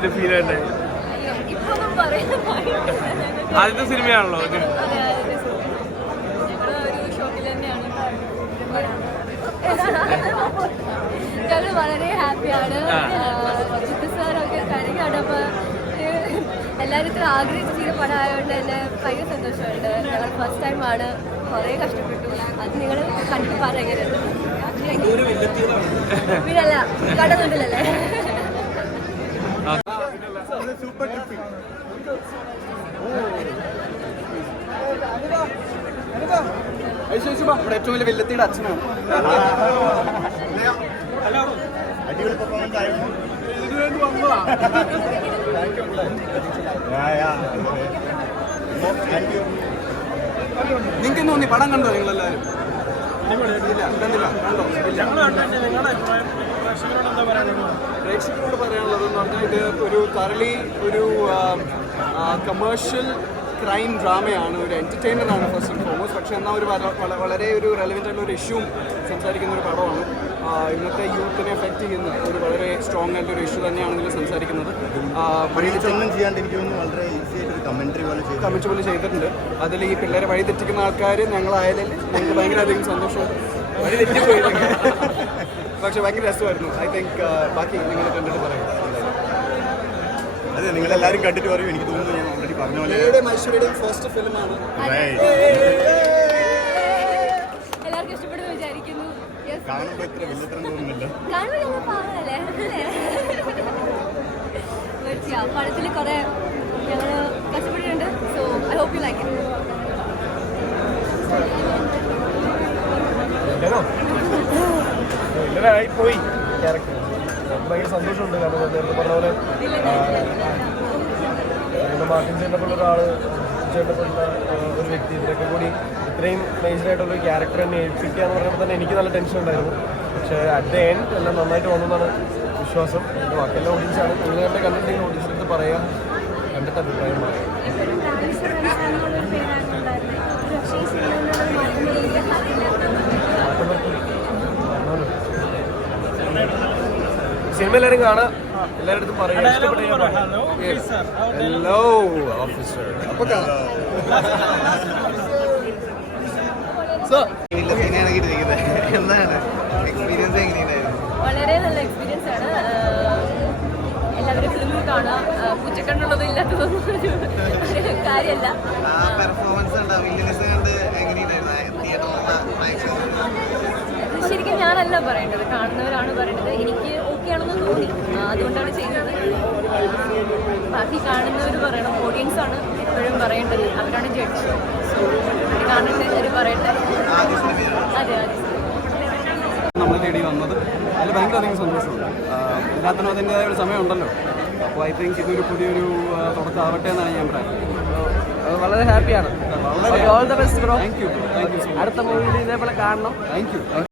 ഒരു ഫീൽ ചെയ്യണ്ടേ ആദ്യത്തെ സിനിമയാണല്ലോ ഞങ്ങൾ വളരെ ഹാപ്പിയാണ്. ജിത്തു സാറൊക്കെ കരകാണ് അപ്പൊ എല്ലാവരും ഇത്ര ആഗ്രഹിച്ച് ചെയ്ത പടമായതുകൊണ്ട് തന്നെ ഭയങ്കര സന്തോഷമുണ്ട്. ഞങ്ങൾ ഫസ്റ്റ് ടൈമാണ് കുറേ കഷ്ടപ്പെട്ടു. അത് നിങ്ങൾ കണ്ടിട്ട് പറയുന്നത് പിന്നല്ല കടന്നുണ്ടല്ലേ? ഇവിടെ ഏറ്റവും വലിയ വെല്ലത്തിയുടെ അച്ഛനാണ് അടിപൊളി പെർഫോമൻസ് ആയിരുന്നു. താങ്ക് യു നിങ്ങൾക്ക് തോന്നി പടം കണ്ടോ കണ്ടില്ല കണ്ടോ? പ്രേക്ഷകരോട് പറയാനുള്ളത്? എന്ന് പറഞ്ഞാൽ ഇത് ഒരു തരളി ഒരു കമേഴ്ഷ്യൽ ക്രൈം ഡ്രാമയാണ് ഒരു എന്റർടൈൻമെന്റ് ആണ് ഫസ്റ്റ് ആൻഡ് ഫോർമോസ്റ്റ് പക്ഷേ എന്നാൽ ഒരു വളരെ ഒരു റെലവെന്റ് ആയിട്ടുള്ള ഒരു ഇഷ്യൂ സംസാരിക്കുന്ന ഒരു പടമാണ്. ഇന്നത്തെ യൂത്തിനെ എഫക്റ്റ് ചെയ്യുന്ന ഒരു വളരെ സ്ട്രോങ് ആയിട്ടുള്ള ഒരു ഇഷ്യൂ തന്നെയാണ് ഇതിൽ സംസാരിക്കുന്നത് കമന്ററി പോലെ ചെയ്തിട്ടുണ്ട്. അതിൽ ഈ പിള്ളേരെ വഴിതെറ്റിക്കുന്ന ആൾക്കാർ ഞങ്ങളായാലും ഞങ്ങൾക്ക് ഭയങ്കര അധികം സന്തോഷം. വഴി തെറ്റിപ്പോയി. പക്ഷെ ഭയങ്കര രസമായിരുന്നു. ഐ തിങ്ക് ബാക്കി നിങ്ങൾ കണ്ടിട്ട് പറയാം. നിങ്ങൾ എല്ലാവരും കണ്ടിട്ട് പറയും എനിക്ക് തോന്നുന്നു ഞാൻ ഓൾറെഡി പറഞ്ഞ പോലെ. ഫസ്റ്റ് ഫിലിമാണ്. എല്ലാവർക്കും ഇഷ്ടപ്പെടുന്നു വിചാരിക്കുന്നു. കാണുമ്പോൾ ഇത്ര വലിയ തോന്നുന്നില്ല. പടത്തിൽ കുറെ ഞങ്ങൾ കഷ്ടപ്പെട്ടിട്ടുണ്ട്. So I hope you like it പോയി ക്യാരക്ടർ നമുക്ക് ഭയങ്കര സന്തോഷമുണ്ട് കാരണം നേരത്തെ പറഞ്ഞ പോലെ മാർട്ടിൻ ചേട്ടനെ പോലെ ഒരാൾ ചേട്ടനെ പോലുള്ള ഒരു വ്യക്തി. ഇതിനൊക്കെ കൂടി ഇത്രയും മേജറായിട്ടുള്ള ഒരു ക്യാരക്ടർ തന്നെ ഏൽപ്പിക്കുക എന്ന് പറയുമ്പോൾ തന്നെ എനിക്ക് നല്ല ടെൻഷൻ ഉണ്ടായിരുന്നു. പക്ഷേ അറ്റ് ദ എൻഡ് എല്ലാം നന്നായിട്ട് വന്നെന്നാണ് വിശ്വാസം. എന്റെ ബാക്കിയെല്ലാം ഓഡിയൻസാണ് നിങ്ങൾ തന്നെ കണ്ടിട്ടുണ്ടെങ്കിൽ ഓഡിയൻസിന്റെ എടുത്ത് പറയാം. കണ്ടിട്ട് അഭിപ്രായം പറയാം. സിനിമ എല്ലാവരും കാണാം എല്ലാവരുടെ അടുത്തും പറയാം. ഹലോ ഓഫീസർ എന്താണ്? എക്സ്പീരിയൻസ് എങ്ങനെയുണ്ടായിരുന്നു? വളരെ നല്ല എക്സ്പീരിയൻസ് ആണ്. എല്ലാവരും ഫിലിമിൽ കാണാം പൂച്ചക്കണ്ണുള്ളതും ഇല്ലാത്തതൊന്നും ഒരു കാര്യമല്ല. പെർഫോമൻസ് ശരിക്കും ഞാനല്ല പറയേണ്ടത്. കാണുന്നവരാണ് പറയേണ്ടത്. എനിക്ക് ആണെന്ന് തോന്നി. അതുകൊണ്ടാണ് ചെയ്യുന്നത് ബാക്കി കാണുന്നവർ പറയണം. ഓഡിയൻസ് ആണ് എപ്പോഴും പറയേണ്ടത്. അവരാണ് ജഡ്ജ് സോ അവർ പറയട്ടെ. അതെ അതെ. നമ്മളെ തേടി വന്നത് അതിൽ ഭയങ്കരധികം സന്തോഷമുണ്ട്. എല്ലാത്തിനും അതിന്റെതായ ഒരു സമയമുണ്ടല്ലോ. അപ്പോൾ ഐ തിങ്ക് ഇതൊരു പുതിയൊരു തുടക്കമാവട്ടെ എന്നാണ് ഞാൻ പറയുന്നത്. വളരെ ഹാപ്പിയാണ് വളരെ all the best bro thank you thank you അടുത്ത മൂവിയിൽ ഇതേപോലെ കാണണം. Thank you